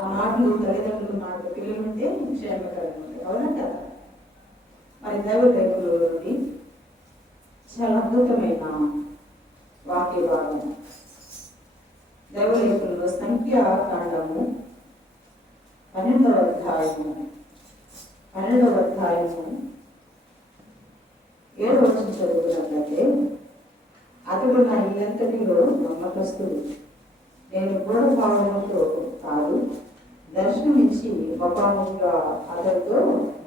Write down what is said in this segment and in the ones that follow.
ఆ మాటలు తల్లిదండ్రుల మాటలు పిల్లలు ఉంటే క్షేమకరంగా ఉంటాయి. అవునా కదా? మరి దైవదేవుల నుండి చాలా అద్భుతమైన వాక్య భాగం దైవలేఖనంలో సంఖ్యాకాండము 12వ అధ్యాయము 7వ వచనం చదువుకున్నట్లయితే, అతడు నా ఇల్లంతటిలో నమ్మకస్తుడు, నేను గూఢభావముతో కాదు దర్శనమిచ్చి ముఖాముఖిగా అతడితో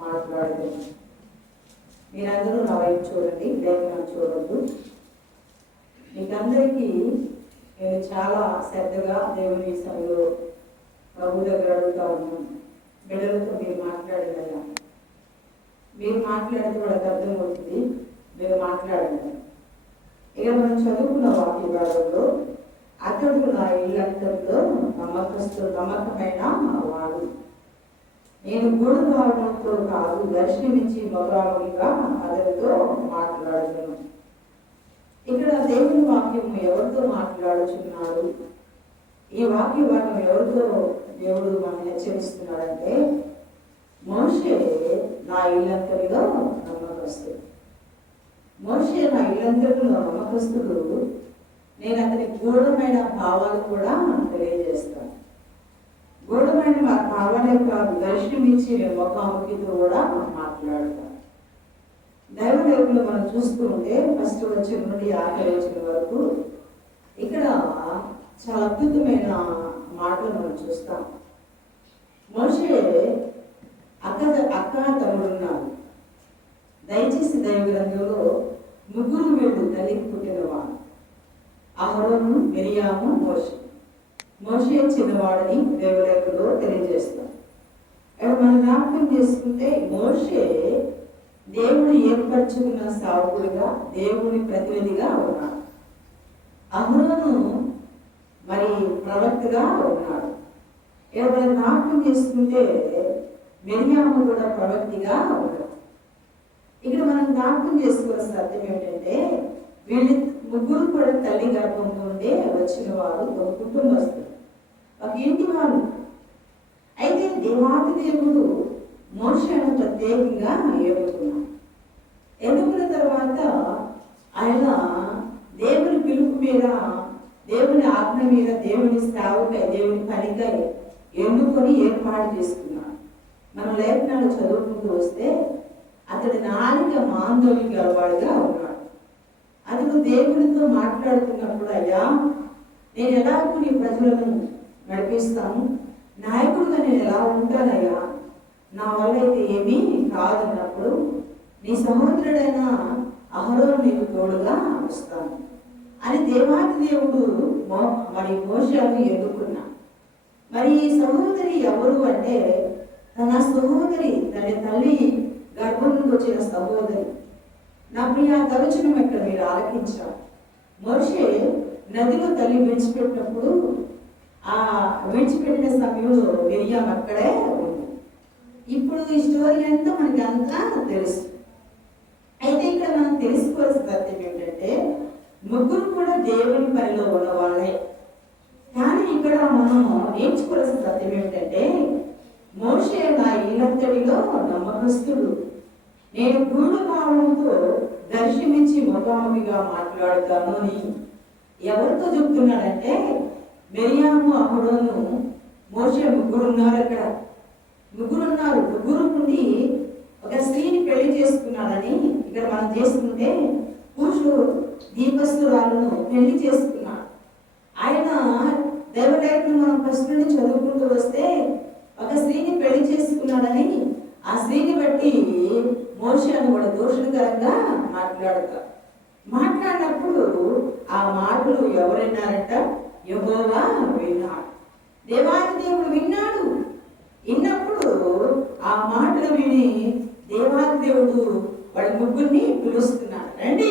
మాట్లాడలేదు. మీరందరూ నా వైపు చూడండి, లేఖనం చూడద్దు. మీకందరికీ నేను చాలా శ్రద్ధగా దేవుని విషయంలో ప్రభు దగ్గర అడుగుతా ఉన్నాను. బిడ్డలతో మీరు మాట్లాడగలరా? మీరు మాట్లాడితే వాళ్ళకి అర్థమవుతుంది, మీరు మాట్లాడండి. ఇక మనం చదువుకున్న వాక్య భాగంలో, అతడు నా ఇల్లంతటిలో నమ్మకమైన వాడు, నేను గూఢభావంతో కాదు దర్శనమిచ్చి ముఖాముఖిగా అతడితో మాట్లాడుతున్నాను. ఇక్కడ దేవుని వాక్యం ఎవరితో మాట్లాడుచున్నాడు? ఈ వాక్య భాగం ఎవరితో దేవుడు మనం హెచ్చరిస్తున్నాడంటే, మోషే నా ఇల్లంతటిలో నమ్మకస్తుడు. మోషే నా ఇల్లంతటిలో నమ్మకస్తుడు. నేను అతనికి గూఢమైన భావాలు కూడా తెలియజేస్తాను. గూఢమైన భావాలే కాదు, దర్శనమిచ్చి నేను ముఖాముఖితో కూడా మాట్లాడతాను. దైవదేవులు మనం చూస్తూ ఉంటే ఫస్ట్ వచ్చిన నుండి 8వ వచనం వరకు ఇక్కడ చాలా అద్భుతమైన మాటలు మనం చూస్తాం. మోషే అక్క తమ్ముడు ఉన్నారు. దయచేసి దైవ గ్రంథంలో 3 వీళ్ళు తల్లికి పుట్టినవాడు, అహరోను, మిరియాము, మోషే. మోషే చిన్నవాడని దేవలేఖలో తెలియజేస్తాం. మనం జ్ఞాపకం చేసుకుంటే, మోషే దేవుడు ఏర్పరచుకున్న సావుకుడిగా, దేవుని ప్రతినిధిగా ఉన్నాడు. అహరోను మరి ప్రవక్తగా ఉన్నాడు. మనం జ్ఞాపకం చేసుకుంటే మిరియాము కూడా ప్రవక్తిగా ఉన్నాడు. ఇక్కడ మనం జ్ఞాపకం చేసుకోవాల్సిన అర్థం ఏంటంటే, వీళ్ళు 3 కూడా తల్లి గర్భం నుండే వచ్చిన వారు, ఒక కుటుంబస్తులు, ఒక ఇంటి వాళ్ళు. అయితే దేవాది దేవుడు మోషేను ప్రత్యేకంగా ఎన్నుకున్నాడు. ఎన్నుకున్న తర్వాత ఆయన దేవుని పిలుపు మీద, దేవుని ఆజ్ఞ మీద, దేవుని సేవకై, దేవుని పనికై ఎన్నుకొని ఏర్పాటు చేసుకున్నాడు. మనం లేఖనాలు చదువుకుంటూ వస్తే అతడి నాలుక మాందోళి గలవాడుగా ఉన్నాడు. అతడు దేవునితో మాట్లాడుతున్నప్పుడు, అయ్యా నేను ఎలాగూ నీ ప్రజలను నడిపిస్తాను, నాయకుడిగా నేను ఎలా ఉంటానయ్యా, నా వల్ల అయితే ఏమీ కాదన్నప్పుడు నీ సహోదరుడైన అహరోను నీకు తోడుగా వస్తాను అని దేవాది దేవుడు మరి మోషేను ఎన్నుకున్నా. మరి ఈ సహోదరి ఎవరు అంటే, తన సహోదరి, తన తల్లి గర్భం నుండి వచ్చిన సహోదరి. నా ప్రియ తలచనం ఇక్కడ మీరు ఆలకించారు. మోషే నదిలో తల్లి విడిచిపెట్టినప్పుడు, ఆ విడిచిపెట్టిన సమయంలో మిరియాము అక్కడే ఉంది. ఇప్పుడు ఈ స్టోరీ అంతా మనకి అంతా తెలుసు. అయితే ఇక్కడ మనం తెలుసుకోవాల్సిన సత్యం ఏంటంటే, 3 కూడా దేవుని పనిలో ఉన్న వాళ్ళే. కానీ ఇక్కడ మనం నేర్చుకోవాల్సిన సత్యం ఏంటంటే, మోషే నా ఇల్లంతటిలో నమ్మకస్తుడు, నేను గూఢభావంతో దర్శనమిచ్చి ముఖాముఖిగా మాట్లాడుతాను అని ఎవరితో చెప్తున్నాడంటే, మిరియాము, అహరోను, మోషే 3 ఉన్నారు. అక్కడ 3 ఉన్నారు. 3 నుండి ఒక స్త్రీని పెళ్లి చేసుకున్నాడని ఇక్కడ మనం చేసుకుంటే, పురుషుడు దీపస్తురాలను పెళ్లి చేసుకున్నాడు. ఆయన దేవలేఖను మనం ఫస్ట్ నుండి చదువుకుంటూ వస్తే, ఒక స్త్రీని పెళ్లి చేసుకున్నాడని ఆ స్త్రీని బట్టి మోషేను కూడా దోషణకరంగా మాట్లాడతారు. మాట్లాడినప్పుడు ఆ మాటలు ఎవరైనారంట? యెహోవా విన్నాడు. దేవాది దేవుడు విన్నాడు. విన్నప్పుడు ఆ మాటలు విని దేవాది దేవుడు వాడి 3ని పిలుస్తున్నాడు. రండి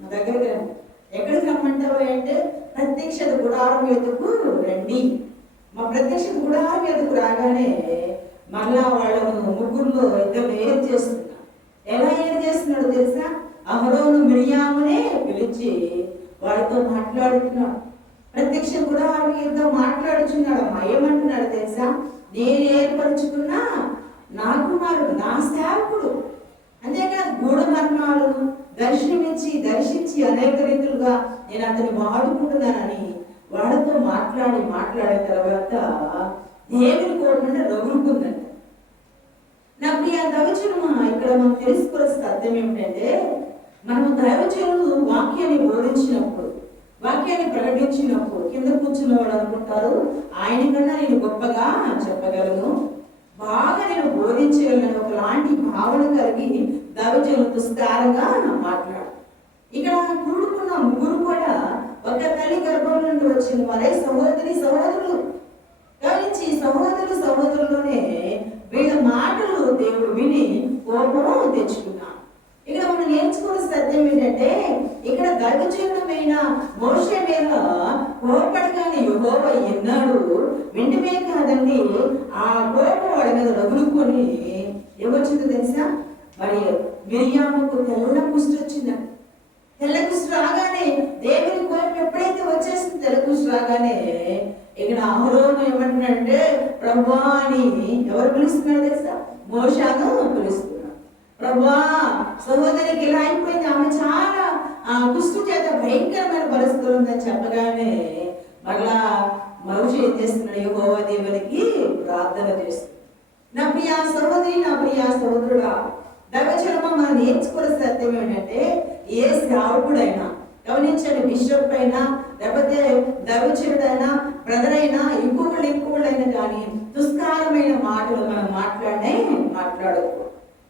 నా దగ్గరికి రండి. ఎక్కడికి రమ్మంటావు అంటే, ప్రత్యక్షత గుడారం ఎదుకు రండి. మా ప్రత్యక్షత గుడారం ఎదుకు రాగానే మళ్ళా వాళ్ళను 3లో 2 ఏం చేస్తున్నాడు? ఎలా ఏం చేస్తున్నాడు తెలుసా? అహరోను మిరియామునే పిలిచి వాడితో మాట్లాడుతున్నాడు. ప్రత్యక్ష గుడారంతో మాట్లాడుచున్నాడమ్మా. ఏమంటున్నాడు తెలుసా? నేను ఏర్పరచుకున్నా నా కుమారుడు, నా సేవకుడు. అంతేకాదు గూఢ మర్మాలను దర్శించి అనేక రీతులుగా నేను అతన్ని వాడుకుంటున్నానని వాడితో మాట్లాడిన తర్వాత దేవుని కోరుకుంటే రగులుకుందంట. నా ప్రియ దైవజనమా, ఇక్కడ మనం తెలుసుకోవాల్సిన అర్థం ఏమిటంటే, మనము దైవజనులు వాక్యాన్ని బోధించినప్పుడు, వాక్యాన్ని ప్రకటించినప్పుడు కింద కూర్చున్న వాడు అనుకుంటారు ఆయన కన్నా నేను గొప్పగా చెప్పగలను, బాగా నేను బోధించగలను, ఒకలాంటి భావన కలిగి దైవజనులతో స్థారంగా మాట్లాడు. ఇక్కడ కూడుకున్న ముగ్గురు కూడా ఒక తల్లి గర్భం నుండి వచ్చిన వారే సహోదరులు. గమనించి సహోదరులోనే వీళ్ళ మాటలు దేవుడు విని కోపం తెచ్చుకున్నాడు. ఇక్కడ మనం నేర్చుకోవాల్సిన సత్యం ఏంటంటే, ఇక్కడ దైవజనుడమైన మోషే మీద కోపడగానే యెహోవా ఎన్నాడు వెంటనే కాదండి, ఆ కోపం వాడి మీద రగులుకొని ఏమొచ్చిందో తెలుసా? మరి మిరియాముకు తెల్ల కుష్టి వచ్చిందండి. తెల్ల కుష్టి రాగానే దేవుని కోపం ఎప్పుడైతే వచ్చేసింది, తెల్ల కుష్టి రాగానే ఇక్కడ అహరోను ఏమంటున్నాడంటే, ప్రభువా అని ఎవరు పిలుస్తున్నాడు తెలుసా? మోషేను పిలుస్తున్నాడు. ప్రభువా, సహోదరికి ఇలా అయిపోయింది, ఆమె చాలా కుష్టి చేత భయంకరమైన పరిస్థితులు ఉందని చెప్పగానే మరలా మోషే ఏం చేస్తున్నాడు? యెహోవా దేవునికి ప్రార్థన చేస్తున్నాడు. నా ప్రియ సహోదరి, నా ప్రియ సహోదరుడా, దైవజనమా, మనం నేర్చుకోవాల్సిన సత్యం ఏంటంటే, ఏ సేవకుడైనా గమనించండి, బిషప్ అయినా లేకపోతే దైవజనుడైనా బ్రదర్ అయినా ఇంకొకళ్ళైనా కానీ దుష్కారమైన మాటలు మనం మాట్లాడకూడదు.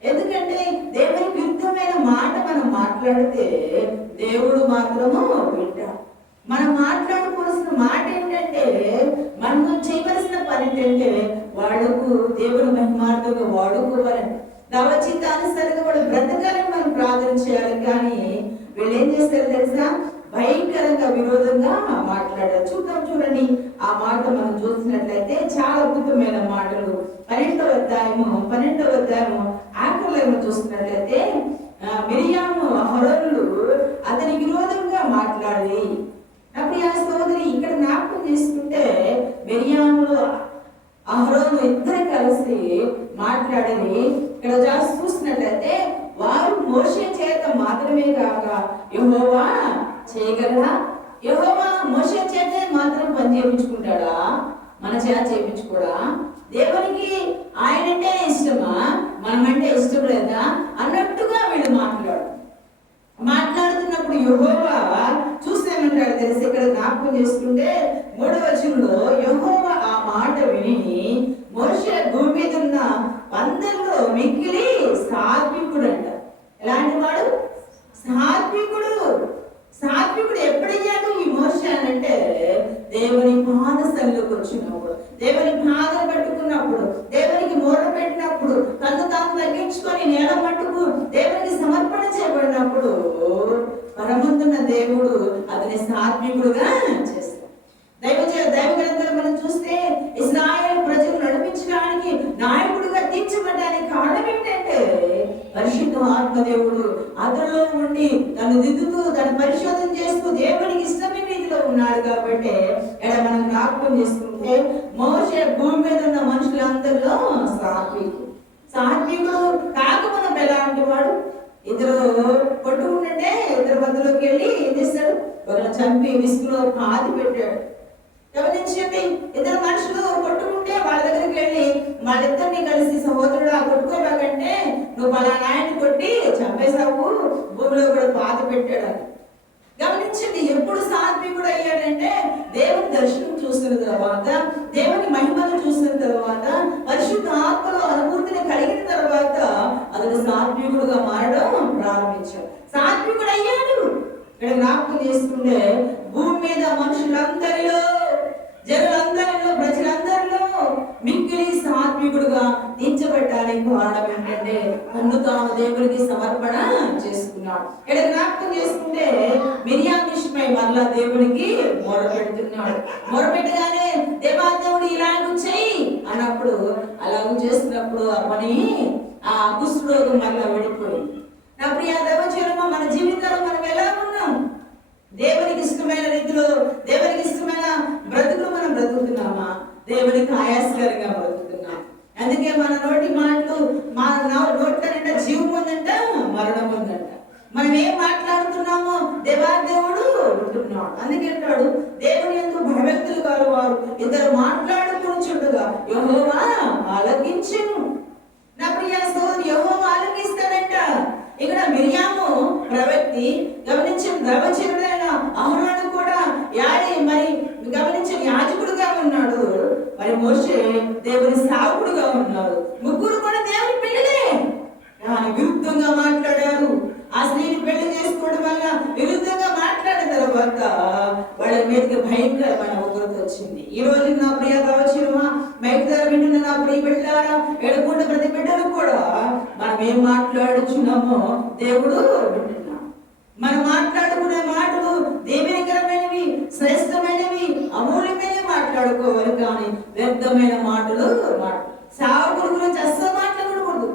ఎందుకంటే దేవుని విరుద్ధమైన మాట మనం మాట్లాడితే దేవుడు మాత్రము వింటాడు. మనం మాట్లాడుకోవాల్సిన మాట ఏంటంటే, మనం చేయవలసిన పని ఏంటంటే వాడుకు దేవుని మహిమార్థంగా వాడుకోవాలని, దైవచిత్తానుసారంగా వాడు బ్రతకాలని మనం ప్రార్థన చేయాలి. కానీ వీళ్ళు ఏం చేస్తారు తెలుసా? భయంకరంగా విరోధంగా మాట్లాడారు. చూడండి, ఆ మాట మనం చూసినట్లయితే చాలా అద్భుతమైన మాటలు. 12వ అధ్యాయము ఆఖరిలో చూసినట్లయితే మిరియాము అహరోనులు అతని విరోధంగా మాట్లాడి, అప్పుడు ఆ సోదరి ఇక్కడ జ్ఞాపకం చేసుకుంటే మిరియాములు అహరోను ఇద్దరు కలిసి మాట్లాడని ఇక్కడ చూసినట్లయితే వారు మోషే చేత మాత్రమే కాక యెహోవా చేయగలరా? యెహోవా మోషే చేత మాత్రం పని చేయించుకుంటాడా? మన చేత చేయించుకోడా? దేవునికి ఆయనంటే ఇష్టమా, మనమంటే ఇష్టం లేదా అన్నట్టుగా వీళ్ళు మాట్లాడుతున్నప్పుడు యెహోవా చూసేమంటాడు తెలిసి ఇక్కడ జ్ఞాపకం చేసుకుంటే 3వ వచనంలో యెహోవా ఆ మాట విని మోషే భూమి మీద ఉన్న పందెంలో మిక్కిలి సాత్వికుడు అంట. ఎలాంటి వాడు? సాత్వికుడు ఎప్పుడయ్యాడు ఈ మోషే అంటే, దేవుని పాదశైలిలోకి వచ్చినప్పుడు, దేవుని పాదలు పట్టుకున్నప్పుడు, దేవునికి మొర్ర పెట్టినప్పుడు, తను తాను తగ్గించుకొని నేల మట్టుకు దేవునికి సమర్పణ చేయబడినప్పుడు పరమంతున్న దేవుడు అతని సాత్వికుడుగా చేస్తాడు. దైవ గ్రంథాలు మనం చూస్తే ఇశ్రాయేలు ప్రజలు నడిపించడానికి నాయకుడుగా తీర్చబడ్డానికి కారణం ఏంటంటే, పరిశుద్ధ ఆత్మదేవుడు అతనిలో ఉండి తను దిద్దుతూ తను పరిశోధన చేస్తూ దేవునికి ఇష్టమైన రీతిలో ఉన్నాడు. కాబట్టి ఇక్కడ మనం జ్ఞాపకం చేసుకుంటే మోషే భూమి మీద ఉన్న మనుషులందరిలో సాత్వికుడు కాకపోతే ఎలాంటి వాడు? ఇద్దరు కొట్టుకుంటుంటే ఇద్దరు మధ్యలోకి వెళ్ళి ఏం చేస్తాడు? ఒకరు చంపి విసుగులో పాతి పెట్టాడు. గమనించండి, ఇద్దరు మనుషులు కొట్టుకుంటే వాళ్ళ దగ్గరికి వెళ్ళి వాళ్ళిద్దరిని కలిసి సహోదరుడు ఆ కొట్టుకోబాకంటే నువ్వు పలానా ఆయన్ని కొట్టి చంపేశావు, భూమిలో కూడా పాత పెట్టాడు అని. గమనించండి, ఎప్పుడు సాత్వికుడు అయ్యాడంటే దేవుని దర్శనం చూసిన తర్వాత, దేవుని మహిమను చూసిన తర్వాత, పరిశుద్ధ ఆత్మలో అనుభూతిని కలిగిన తర్వాత అతడు సాత్వికుడుగా మారడం ప్రారంభించాడు. సాత్వికుడు అయ్యాడు. ఇక్కడ జ్ఞాపకం చేసుకుంటే భూమి మీద మనుషులందరిలో, జనులందరిలో, ప్రజలందరిలో మిక్కిలి సాత్వికుడుగా తీర్చబడ్డానికి కారణం ఏంటంటే తను తాను దేవుడికి సమర్పణ చేసుకున్నాడు. ఇక్కడ జ్ఞాపకం చేసుకుంటే మిరియాము విషయమై మరలా దేవుడికి మొరపెడుతున్నాడు. మొరపెట్టగానే దేవాదేవుడు ఇలాగ చెయ్యి అన్నప్పుడు అలాగ చేస్తున్నప్పుడు ఆ పని ఆ కుష్ఠరోగం మరలా వెళ్ళిపోయింది. నా ప్రియ దైవజనమా, మన జీవితంలో మనం ఎలా ఉన్నాం? దేవునికి ఇష్టమైన రీతిలో, దేవునికి ఇష్టమైన ఆయాస్కరంగా బ్రతుకుతున్నాం. అందుకే మన నోటి మాటలు, మా నోట్ల నిండా జీవం ఉందంట, మరణం ఉందంట. మనం ఏం మాట్లాడుతున్నామో దేవాదేవుడు ఉంటున్నాడు. అందుకే అంటాడు, దేవుని యందు భయభక్తులు కలవారు ఇద్దరు మాట్లాడుకుంటుండగా యెహోవా ఆలకించెను. నా ప్రియ సోదరుడు, యెహోవా ఆలకిస్తాడంట. ఇక్కడ మిర్యాము ప్రవక్తి, గమనించిన దైవజనుడైన అహరోను కూడా మరి గమనించిన యాజకుడుగా ఉన్నాడు. మరి మోషే దేవుని సేవకుడుగా ఉన్నాడు. ముగ్గురు కూడా దేవుని పిల్లలే, కానీ విరుద్ధంగా మాట్లాడారు. ఆ స్త్రీని పెళ్లి చేసుకోవడం వల్ల విరుద్ధంగా మాట్లాడిన తర్వాత వాళ్ళ మీదకి భయంకరమైన ఉగ్రత వచ్చింది. ఈ రోజు నా ప్రియ దైవజనుమా, మైక్ ధర వింటున్న నా ప్రియ బిడ్డలారా, ఏడుకుంట ప్రతి బిడ్డలు కూడా మనం ఏం మాట్లాడుచున్నామో దేవుడు వింటున్నాడు. మనం మాట్లాడుకునే మాటలు దేవునికరమైనవి, శ్రేష్టమైనవి, అమూల్యమైనవి మాట్లాడుకోవాలి, కానీ వ్యర్థమైన మాటలు సేవకుల గురించి అస్సలు మాట్లాడకూడదు.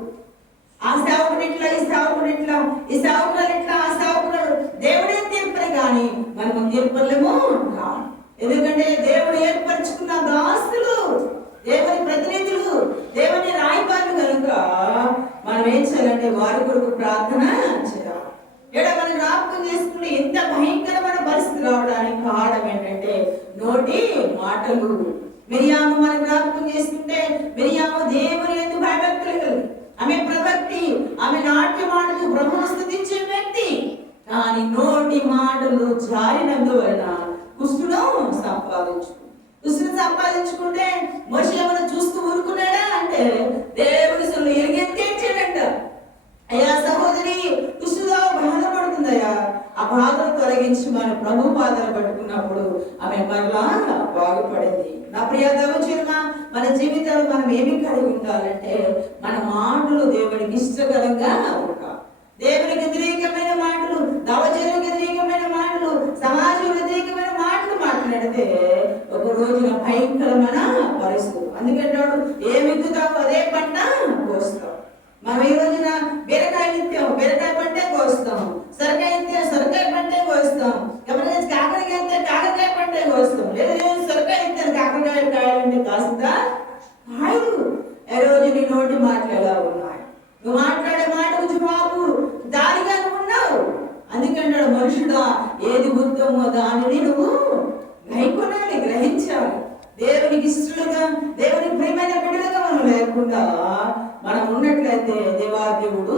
ఆ సేవకుడు ఇట్లా, ఈ సేవకుడు ఇట్లా, ఈ సేవకులు ఇట్లా, ఆ సేవకుడు దేవుడే తీర్పని, కానీ మనము తీర్పలేము. ఎందుకంటే దేవుడు ఏర్పరచుకున్న దాసులు, దేవుని ప్రతినిధులు, దేవుని రాయబారులు కనుక మనం ఏం చేయాలంటే వారి కొరకు ప్రార్థన చేయాలి. ఇక్కడ మనం జ్ఞాపకం చేసుకుంటే ఇంత భయంకరమైన పరిస్థితి రావడానికి కారణం ఏంటంటే నోటి మాటలు. మిరియాము మనం జ్ఞాపకం చేసుకుంటే, మిరియాము దేవుని యందు భయభక్తులు కలిగి, ఆమె ప్రవక్తి, ఆమె నాట్యం ఆడుతూ ప్రభువును స్తుతించే వ్యక్తి, కానీ నోటి మాటలు జారినందువలన కుష్టును సంపాదించుకుంటే మోషే ఏమైనా చూస్తూ ఊరుకున్నాడా అంటే దేవుని సొల్లు ఎరిగెత్తేడ్చాడంట. అయ్యా సహోదరి, కుష్టులో బాధపడుతుందయ్యా, ఆ బాధను తొలగించి మన ప్రభు పాదాలు పట్టుకున్నప్పుడు ఆమె మరలా బాగుపడింది. నా ప్రియ దైవజనుమా, మన జీవితాలు మనం ఏమి కలిగి ఉండాలంటే మన మాటలు దేవునికి ఇష్టకరంగా ఉండాలి. దేవునికి వ్యతిరేకమైన మాటలు, దైవజనులకు వ్యతిరేకమైన మాటలు, సమాజం వ్యతిరేకమైన మాటలు మాట్లాడితే ఒక రోజున భయంకరమైన పరిస్థితి. అందుకంటాడు, ఏ విత్తుతావు అదే పంట కోస్తావు. మనం ఈ రోజున బీరకాయ నిత్యం బీరకాయ పంటే కోస్తాం, సొరకాయ నిత్యం సొరకాయ పంటే కోస్తాం, ఎవరైనా కాకరకాయ అయితే కాకరకాయ పంటే కోస్తాం. లేదు సొరకాయ నిత్యం కాకరకాయ కాయాలంటే కాస్తా కాయలు. ఏ రోజు నీ నోటి మాటలు ఎలా ఉన్నాయి? నువ్వు మాట్లాడే మాటకు జవాబు దారిగా ఉన్నావు. అందుకంటాడు, మనుషుడా ఏది ఉత్తమో దానిని నువ్వు గైకొనాలి, గ్రహించాలి. దేవునికి ఇష్టలుగా, దేవునికి ప్రియమైన బిడ్డలుగా మనం లేకుండా మనం ఉన్నట్లయితే దేవాదేవుడు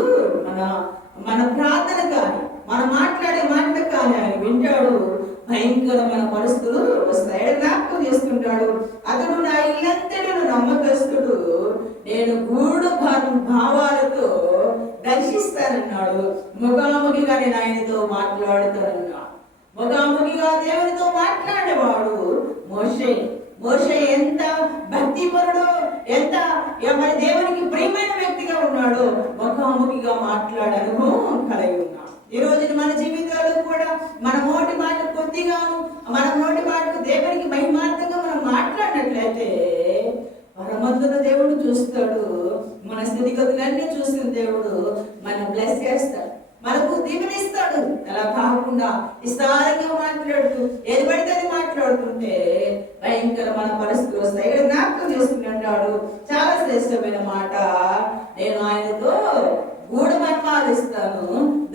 మన ప్రార్థన కానీ మనం మాట్లాడే మాటలు కానీ ఆయన వింటాడు. భయంకరమైన పరిస్థితులు వస్తాయి. జ్ఞాపకం చేసుకుంటాడు, అతడు నా ఇల్లంతటిను నమ్మకస్తుడు, నేను గూఢ భావాలతో దర్శిస్తానన్నాడు. ముఖాముఖిగా నేను ఆయనతో మాట్లాడుతానన్నాడు. ముఖాముఖిగా దేవునితో మాట్లాడేవాడు మోషే. మోషే ఎంత భక్తిపరుడు, ఎంత మరి దేవునికి ప్రియమైన వ్యక్తిగా ఉన్నాడో ముఖాముఖిగా మాట్లాడే అనుభవం కలిగి ఉన్నాడు. ఈ రోజు మన జీవితాలు కూడా మన నోటి మాట కొద్దిగాను, మన నోటి మాటకు దేవునికి మహిమార్థంగా మనం మాట్లాడినట్లయితే పరమంతున్న దేవుడు చూస్తాడు. మన స్థితిగతులన్నీ చూసిన దేవుడు మనం బ్లెస్ చేస్తాడు, మనకు దీవెనిస్తాడు. అలా కాకుండా విస్తారంగా మాట్లాడుతూ ఏది పడితే అది మాట్లాడుతుంటే భయంకరమైన పరిస్థితులు వస్తాయి. ఇక్కడ జ్ఞాపకం చేసుకున్నాడు, చాలా శ్రేష్టమైన మాట, నేను ఆయనతో గూఢమర్మాలు ఇస్తాను,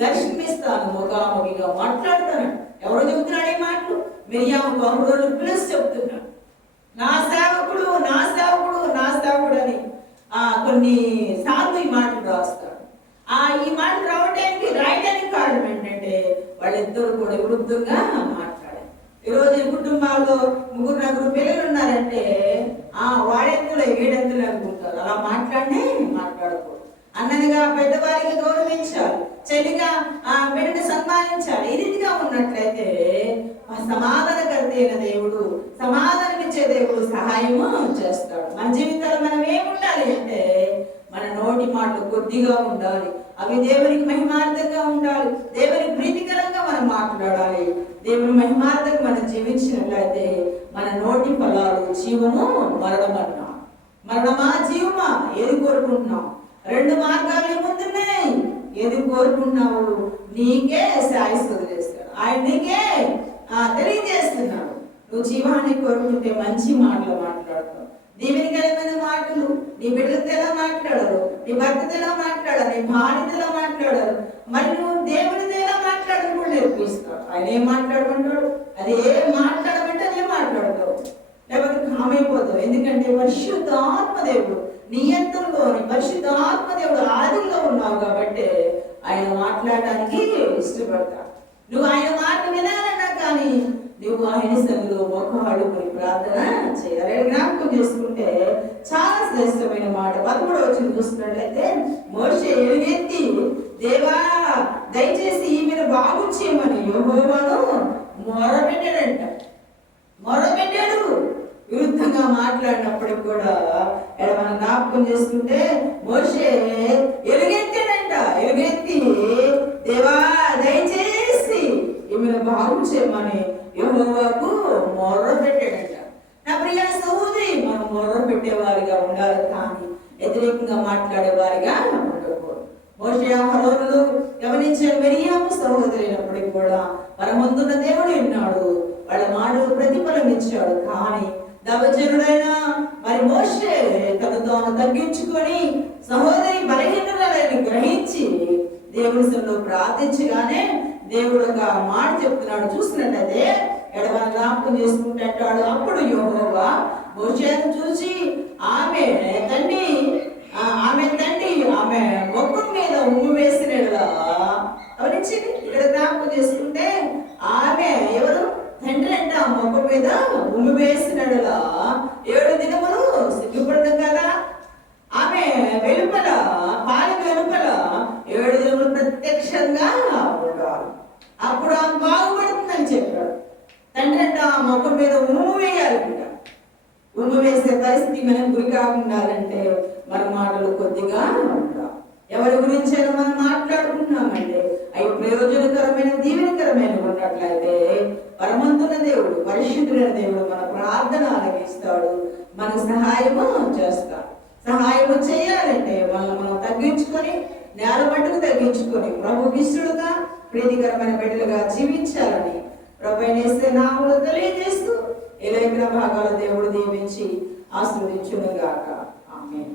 దర్శనమిస్తాను, ముఖాముఖిగా మాట్లాడతాను. ఎవరో చెబుతున్నాడు ఈ మాటలు? మిరియాము అహరోను పిలిచి చెప్తున్నాడు, నా సేవకుడు, నా సేవకుడు, నా సేవకుడు అని కొన్ని సార్లు ఈ మాటలు రాస్తాడు. ఈ మాటలు రాయడానికి కారణం ఏంటంటే వాళ్ళిద్దరు కూడా విరుద్ధంగా మాట్లాడారు. ఈరోజు కుటుంబాల్లో 3-4 పిల్లలు ఉన్నారంటే వాడెందులో ఏడెందులు అనుకుంటారు. అలా మాట్లాడకూడదు. అన్నగా పెద్దవారికి గౌరవించాలి, చెల్లిగా బిడ్డని సన్మానించాలి. ఈ రీతిగా ఉన్నట్లయితే సమాధానకర్త అయిన దేవుడు, సమాధానమిచ్చే దేవుడు సహాయము చేస్తాడు. మన జీవితాలు మనం ఏముండాలి అంటే మన నోటి మాటలు కొద్దిగా ఉండాలి, అవి దేవునికి మహిమార్థంగా ఉండాలి, దేవునికి ప్రీతికరంగా మనం మాట్లాడాలి. దేవుని మహిమార్థంగా మనం జీవించినట్లయితే మన నోటి ఫలాలు జీవము, మరణమన్నా. మరణమా జీవమా, ఏది కోరుకుంటున్నాం? 2 మార్గాలు ఏముంటున్నాయి? ఏది కోరుకుంటున్నావు? నీకే శాయస్ వదిలేస్తాడు. ఆయన నీకే తెలియజేస్తున్నాడు. నువ్వు జీవాన్ని కోరుకుంటే మంచి మాటలు మాట్లాడతావు, దీవెనకరమైన మాటలు నీ బిడ్డలతో ఎలా మాట్లాడరు, నీ భర్తతో ఎలా మాట్లాడారు, నీ భార్యతో ఎలా మాట్లాడారు, మరి నువ్వు దేవునితో ఎలా మాట్లాడడం కూడా నేర్పిస్తాడు. ఆయన ఏం మాట్లాడమంటాడు, అది ఏం మాట్లాడమంటే అదే మాట్లాడతావు, లేకపోతే కామైపోతావు. ఎందుకంటే పరిశుద్ధాత్మ దేవుడు నియంత్రణలోని పరిశుద్ధాత్మ దేవుడు ఆదిలో ఉన్నావు కాబట్టి ఆయన మాట్లాడడానికి ఇష్టపడతాడు. నువ్వు ఆయన మాట వినాలన్నా కానీ నువ్వు ఆయన సన్నిధిలో మోకాళ్ళుకొని ప్రార్థన చేయాలి. జ్ఞాపకం చేసుకుంటే చాలా శ్రేష్టమైన మాట 11వ వచనం చూస్తున్నట్లయితే మోషే ఎలుగెత్తి దేవా దయచేసి ఈమెను బాగు చేయమని యెహోవాను మొరపెట్టాడంట. మొరపెట్టాడు. విరుద్ధంగా మాట్లాడినప్పటికి కూడా మనం జ్ఞాపకం చేసుకుంటే మోషే ఎలుగెత్తాడంట. ఎలుగెత్తి దేవా దయచేసి ఈమెను బాగు చేయమని యెహోవాకు మొర్ర పెట్టాడంట. నా ప్రియ సహోదరి, మనం మొర్ర పెట్టేవారిగా ఉండాలి కానీ వ్యతిరేకంగా మాట్లాడేవారిగా ఉండకూడదు. మోషే అహరోనులు గమనించే మిరియాము సహోదరి అయినప్పటికీ కూడా మన ముందున్న దేవుడు విన్నాడు, వాళ్ళ మాటలు ప్రతిఫలం ఇచ్చాడు. కానీ దవజనుడైన మరి మోషే తను తాను తగ్గించుకొని సహోదరి బలహీనతలను గ్రహించి దేవుడి సన్నిధిలో ప్రార్థించగానే దేవుడు ఒక మాట చెప్తున్నాడు. చూసినట్లయితే ఎడమ జ్ఞాపకం చేసుకుంటాడు. అప్పుడు యెహోవా మోషేను చూసి ఆమె తండ్రి ఆమె ముఖం మీద ఉమ్ము వేసినలా గమనించింది. ఇక్కడ జ్ఞాపకం చేసుకుంటే ఆమె ఎవరు తండ్రి అంట ముఖం మీద ఉమ్ము వేసినలా 7 దినములు సిగ్గుపడదు కదా. ఆమె వెలుపల పాలి వెలుపల 7 దినములు ప్రత్యక్షంగా ఉండాలి, అప్పుడు ఆమె బాగుపడుతుందని చెప్పాడు. తండ్రి అంట ఆ ముఖం మీద ఉమ్ము వేయాలంట. ఉమ్ము వేసే పరిస్థితి మనం గురి కాకుండాలంటే మన మాటలు కొద్దిగా ఉంటాం. ఎవరి గురించైనా మనం మాట్లాడుకుంటున్నామంటే అవి ప్రయోజనకరమైన దీవెనకరమైన ఉన్నట్లయితే పరమంతున దేవుడు పరిశుద్ధుడైన దేవుడు మన ప్రార్థన ఆలకిస్తాడు, మనకు సహాయము చేస్తాడు. సహాయము చేయాలంటే మనం తగ్గించుకొని నేల మట్టుకు తగ్గించుకొని ప్రభుకి ఇష్టడుగా ప్రీతికరమైన బిడ్డలుగా జీవించాలని ప్రభువైన యేసు నామములో తెలియజేస్తూ ఈ లేఖన భాగాల దేవుడు దీవించి ఆశీర్వదించును గాక. ఆమేన్.